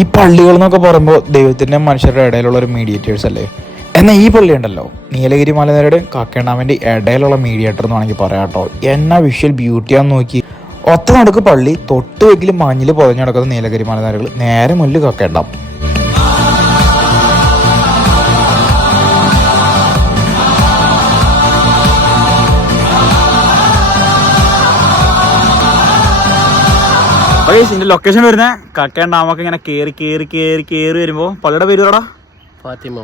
ഈ പള്ളികൾ എന്നൊക്കെ പറയുമ്പോൾ ദൈവത്തിൻ്റെ മനുഷ്യരുടെ ഇടയിലുള്ള ഒരു മീഡിയേറ്റേഴ്സ് അല്ലേ. എന്നാൽ ഈ പള്ളി ഉണ്ടല്ലോ, നീലഗിരി മലനിരയുടെയും കാക്കയണ്ണാമിൻ്റെ ഇടയിലുള്ള മീഡിയേറ്റർ എന്ന് വേണമെങ്കിൽ പറയാം കേട്ടോ. എന്നാ വിഷ്വൽ ബ്യൂട്ടിയാന്ന് നോക്കി. ഒത്ത നടുക്ക് പള്ളി, തൊട്ട് വെക്കിലും മഞ്ഞിൽ പൊതഞ്ഞു നടക്കുന്ന നീലഗിരി മലനിരകൾ, നേരെ മുന്നിൽ കാക്കയണ്ണാം. ഇതിന്റെ ലൊക്കേഷൻ വരുന്ന കാക്കയണ്ണാമൊക്കെ ഇങ്ങനെ കേറി വരുമ്പോ പള്ളിയുടെ പേര് പറടാ. ഫാത്തിമ